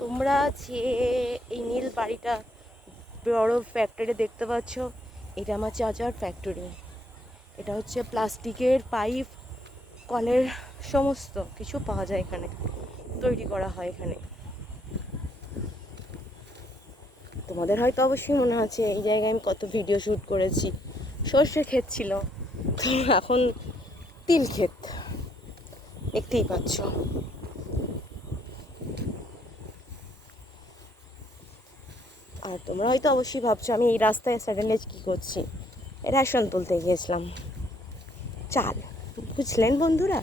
তোমরা যে এই নীল বাড়িটা বড় ফ্যাক্টরি দেখতে পাচ্ছ, এটা আমার চাচার ফ্যাক্টরি। এটা হচ্ছে প্লাস্টিকের পাইপ, কলের সমস্ত কিছু পাওয়া যায় এখানে, তৈরি করা হয় এখানে। তোমাদের হয়তো অবশ্যই মনে আছে এই জায়গায় আমি কত ভিডিও শ্যুট করেছি। সর্ষে ক্ষেত ছিল, তো এখন তিল ক্ষেত দেখতেই পাচ্ছ। আর তোমরা হয়তো অবশ্যই ভাবছো আমি এই রাস্তায় সাডেনলি কী করছি। রেশন তুলতে গিয়েছিলাম, চাল, বুঝলেন বন্ধুরা।